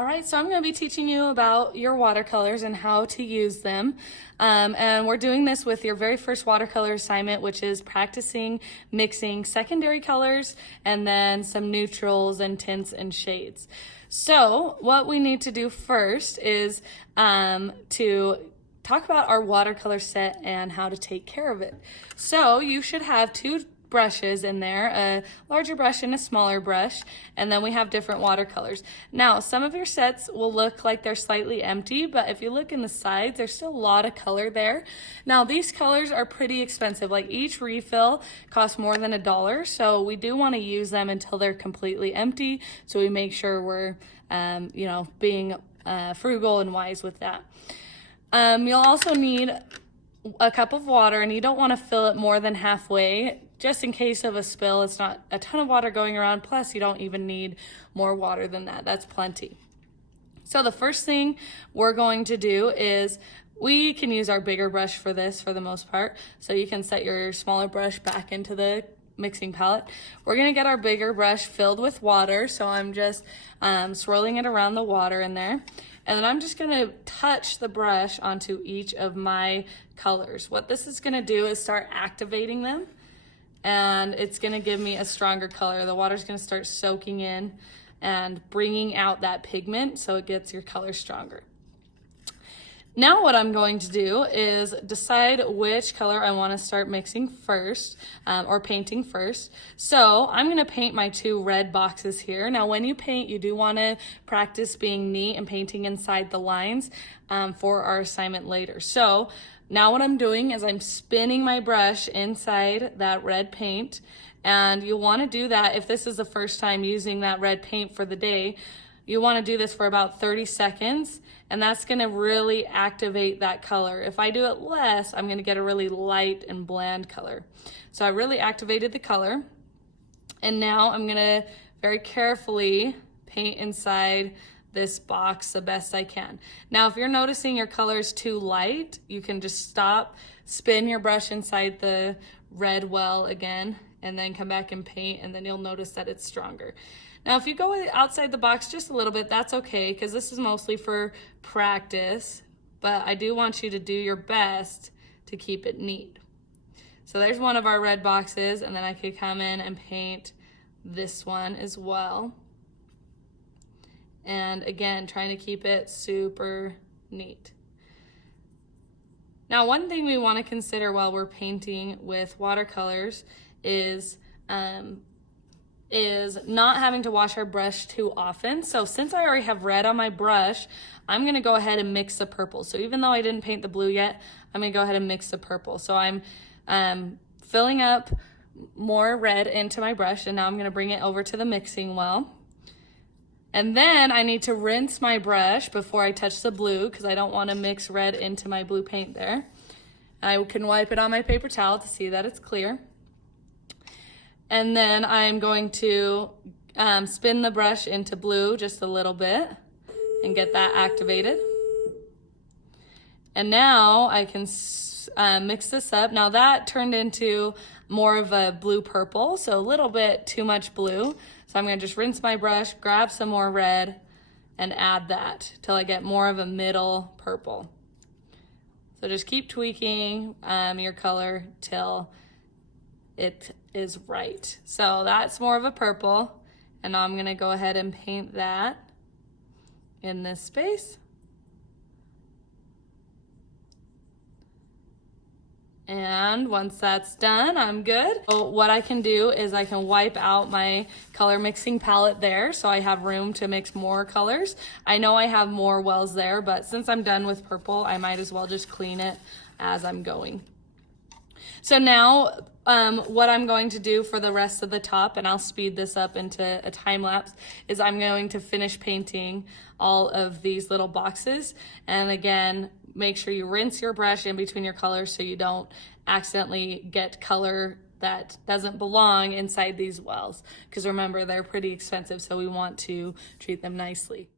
All right, so I'm going to be teaching you about your watercolors and how to use them. And we're doing this with your very first watercolor assignment, which is practicing mixing secondary colors and then some neutrals and tints and shades. So what we need to do first is to talk about our watercolor set and how to take care of it. So you should have two brushes in there, a larger brush and a smaller brush, and then we have different watercolors. Now, some of your sets will look like they're slightly empty, but if you look in the sides, there's still a lot of color there. Now, these colors are pretty expensive. Like each refill costs more than $1, so we do want to use them until they're completely empty, so we make sure we're being frugal and wise with that. You'll also need a cup of water, and you don't want to fill it more than halfway, just in case of a spill. It's not a ton of water going around, plus you don't even need more water than that. That's plenty. So the first thing we're going to do is, we can use our bigger brush for this for the most part, so you can set your smaller brush back into the mixing palette. We're gonna get our bigger brush filled with water, so I'm just swirling it around the water in there. And then I'm just gonna touch the brush onto each of my colors. What this is gonna do is start activating them, and it's gonna give me a stronger color. The water's gonna start soaking in and bringing out that pigment so it gets your color stronger. Now what I'm going to do is decide which color I want to start mixing first, or painting first. So I'm going to paint my two red boxes here. Now when you paint, you do want to practice being neat and painting inside the lines for our assignment later. So now what I'm doing is I'm spinning my brush inside that red paint, and you'll want to do that if this is the first time using that red paint for the day. You want to do this for about 30 seconds, and that's going to really activate that color. If I do it less, I'm going to get a really light and bland color. So I really activated the color, and now I'm going to very carefully paint inside this box the best I can. Now, if you're noticing your color is too light, you can just stop, spin your brush inside the red well again, and then come back and paint, and then you'll notice that it's stronger. Now, if you go outside the box just a little bit, that's okay, because this is mostly for practice, but I do want you to do your best to keep it neat. So there's one of our red boxes, and then I could come in and paint this one as well. And again, trying to keep it super neat. Now, one thing we want to consider while we're painting with watercolors is not having to wash our brush too often. So since I already have red on my brush, I'm gonna go ahead and mix the purple. So even though I didn't paint the blue yet, I'm gonna go ahead and mix the purple. So I'm filling up more red into my brush, and now I'm gonna bring it over to the mixing well. And then I need to rinse my brush before I touch the blue, because I don't wanna mix red into my blue paint there. I can wipe it on my paper towel to see that it's clear. And then I'm going to spin the brush into blue just a little bit and get that activated. And now I can mix this up. Now that turned into more of a blue purple, so a little bit too much blue. So I'm gonna just rinse my brush, grab some more red, and add that till I get more of a middle purple. So just keep tweaking your color till it is right. So that's more of a purple, and now I'm gonna go ahead and paint that in this space. And once that's done, I'm good. So what I can do is I can wipe out my color mixing palette there, so I have room to mix more colors. I know I have more wells there, but since I'm done with purple, I might as well just clean it as I'm going. So now what I'm going to do for the rest of the top, and I'll speed this up into a time lapse, is I'm going to finish painting all of these little boxes. And again, make sure you rinse your brush in between your colors so you don't accidentally get color that doesn't belong inside these wells. Because remember, they're pretty expensive, so we want to treat them nicely.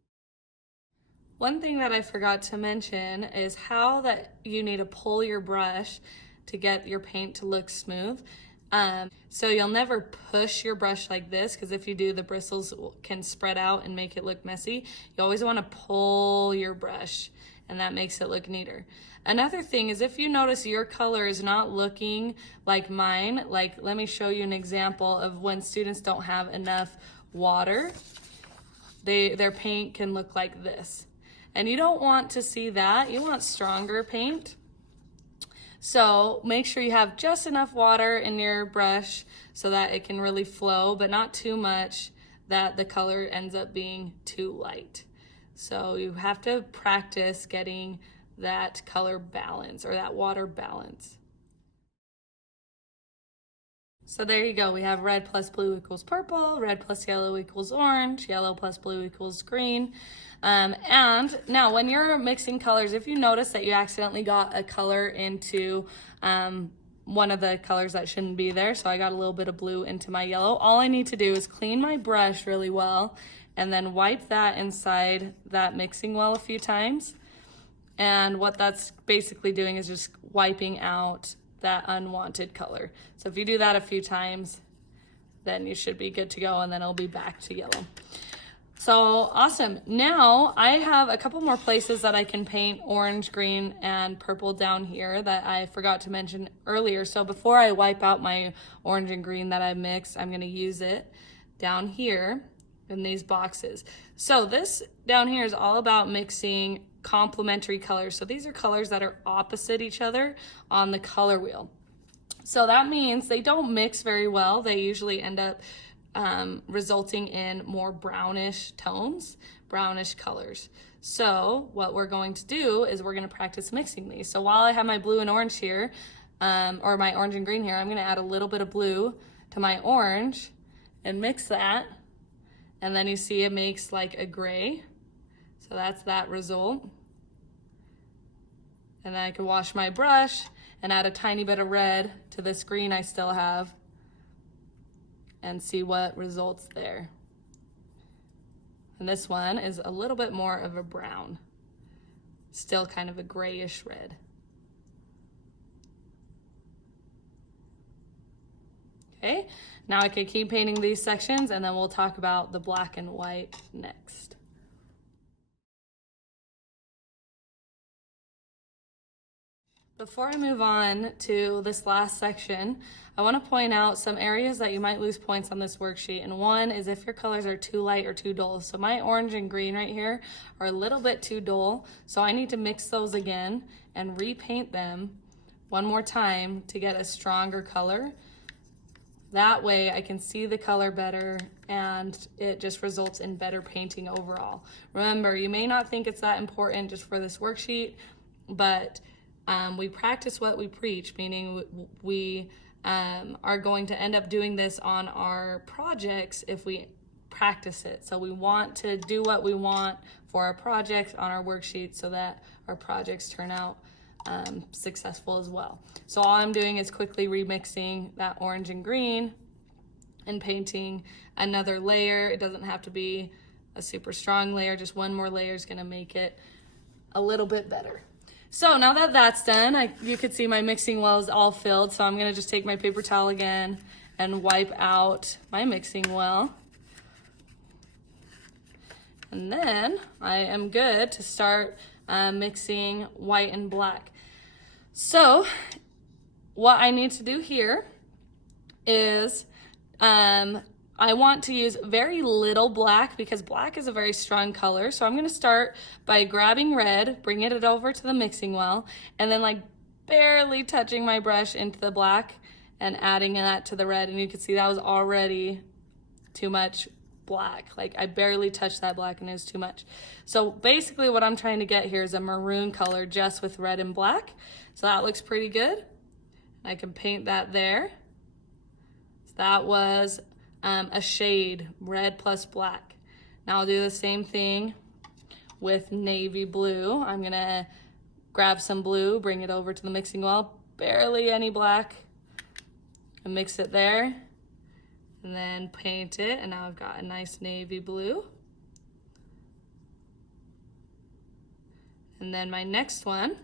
One thing that I forgot to mention is how that you need to pull your brush to get your paint to look smooth. So you'll never push your brush like this, because if you do, the bristles can spread out and make it look messy. You always want to pull your brush, and that makes it look neater. Another thing is, if you notice your color is not looking like mine, like let me show you an example of when students don't have enough water, their paint can look like this. And you don't want to see that. You want stronger paint. So make sure you have just enough water in your brush so that it can really flow, but not too much that the color ends up being too light. So you have to practice getting that color balance or that water balance. So there you go. We have red plus blue equals purple, red plus yellow equals orange, yellow plus blue equals green. And now when you're mixing colors, if you notice that you accidentally got a color into one of the colors that shouldn't be there, so I got a little bit of blue into my yellow, all I need to do is clean my brush really well and then wipe that inside that mixing well a few times. And what that's basically doing is just wiping out that unwanted color. So if you do that a few times, then you should be good to go, and then it'll be back to yellow. So awesome. Now I have a couple more places that I can paint orange, green, and purple down here that I forgot to mention earlier. So before I wipe out my orange and green that I mixed, I'm gonna use it down here in these boxes. So this down here is all about mixing complementary colors. So these are colors that are opposite each other on the color wheel. So that means they don't mix very well. They usually end up resulting in more brownish tones, brownish colors. So what we're going to do is we're going to practice mixing these. So while I have my blue and orange here, or my orange and green here, I'm going to add a little bit of blue to my orange and mix that. And then you see it makes like a gray. So that's that result. And then I can wash my brush and add a tiny bit of red to this green I still have and see what results there. And this one is a little bit more of a brown, still kind of a grayish red. Okay, now I can keep painting these sections, and then we'll talk about the black and white next. Before I move on to this last section, I want to point out some areas that you might lose points on this worksheet. And one is if your colors are too light or too dull. So my orange and green right here are a little bit too dull. So I need to mix those again and repaint them one more time to get a stronger color. That way I can see the color better, and it just results in better painting overall. Remember, you may not think it's that important just for this worksheet, but we practice what we preach, meaning we are going to end up doing this on our projects if we practice it. So we want to do what we want for our projects on our worksheet so that our projects turn out successful as well. So all I'm doing is quickly remixing that orange and green and painting another layer. It doesn't have to be a super strong layer, just one more layer is gonna make it a little bit better. So now that that's done, you can see my mixing well is all filled. So I'm gonna just take my paper towel again and wipe out my mixing well. And then I am good to start mixing white and black. So what I need to do here is I want to use very little black because black is a very strong color. So I'm gonna start by grabbing red, bringing it over to the mixing well, and then like barely touching my brush into the black and adding that to the red. And you can see that was already too much black. Like I barely touched that black and it was too much. So basically what I'm trying to get here is a maroon color just with red and black. So that looks pretty good. I can paint that there. So that was a shade, red plus black. Now I'll do the same thing with navy blue. I'm gonna grab some blue, bring it over to the mixing well, barely any black, and mix it there, and then paint it, and now I've got a nice navy blue. And then my next one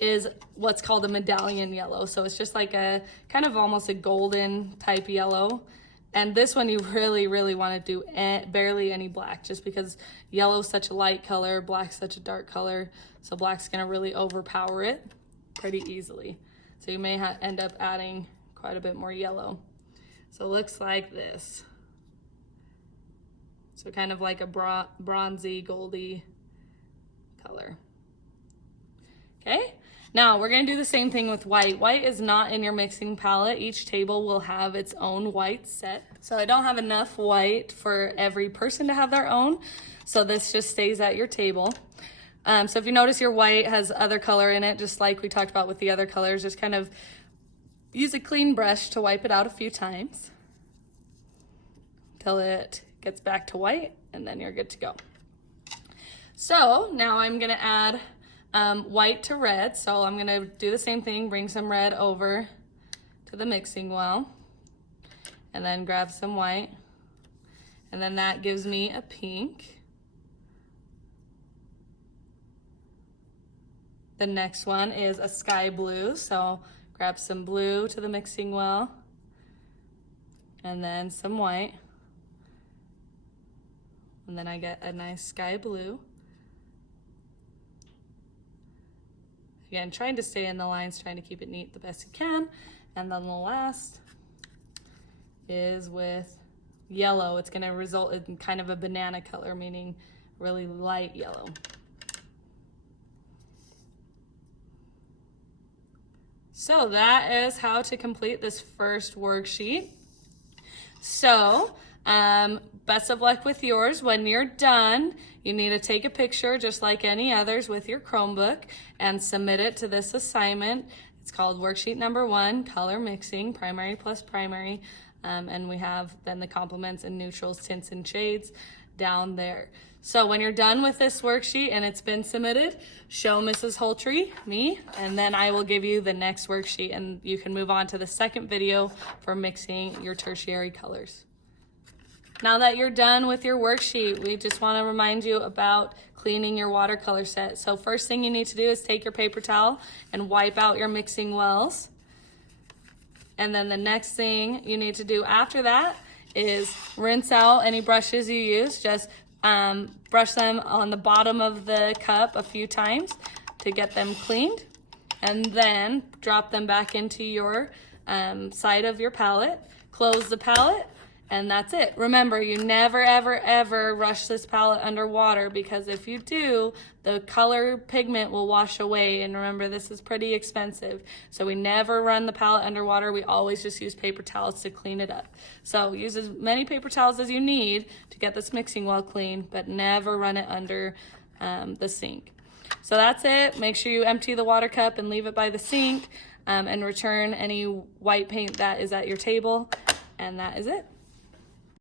is what's called a Medallion Yellow. So it's just like a kind of almost a golden type yellow. And this one you really, really want to do barely any black, just because yellow is such a light color, black's such a dark color. So black's gonna really overpower it pretty easily. So you may end up adding quite a bit more yellow. So it looks like this. So kind of like a bronzy, goldy color. Okay, now we're gonna do the same thing with white. White is not in your mixing palette. Each table will have its own white set. So I don't have enough white for every person to have their own. So this just stays at your table. So if you notice your white has other color in it, just like we talked about with the other colors, just kind of use a clean brush to wipe it out a few times until it gets back to white, and then you're good to go. So now I'm gonna add white to red. So I'm gonna do the same thing, bring some red over to the mixing well, and then grab some white, and then that gives me a pink. The next one is a sky blue, so grab some blue to the mixing well, and then some white, and then I get a nice sky blue. Again, trying to stay in the lines, trying to keep it neat the best you can. And then the last is with yellow. It's gonna result in kind of a banana color, meaning really light yellow. So that is how to complete this first worksheet. So, best of luck with yours. When you're done, you need to take a picture just like any others with your Chromebook and submit it to this assignment. It's called worksheet number 1, color mixing, primary plus primary. And we have then the complements and neutrals, tints and shades down there. So when you're done with this worksheet and it's been submitted, show Mrs. Holtree, me, and then I will give you the next worksheet and you can move on to the second video for mixing your tertiary colors. Now that you're done with your worksheet, we just want to remind you about cleaning your watercolor set. So first thing you need to do is take your paper towel and wipe out your mixing wells. And then the next thing you need to do after that is rinse out any brushes you use. Just brush them on the bottom of the cup a few times to get them cleaned. And then drop them back into your side of your palette. Close the palette. And that's it. Remember, you never, ever, ever rush this palette underwater, because if you do, the color pigment will wash away. And remember, this is pretty expensive. So we never run the palette underwater. We always just use paper towels to clean it up. So use as many paper towels as you need to get this mixing well clean, but never run it under the sink. So that's it. Make sure you empty the water cup and leave it by the sink, and return any white paint that is at your table. And that is it.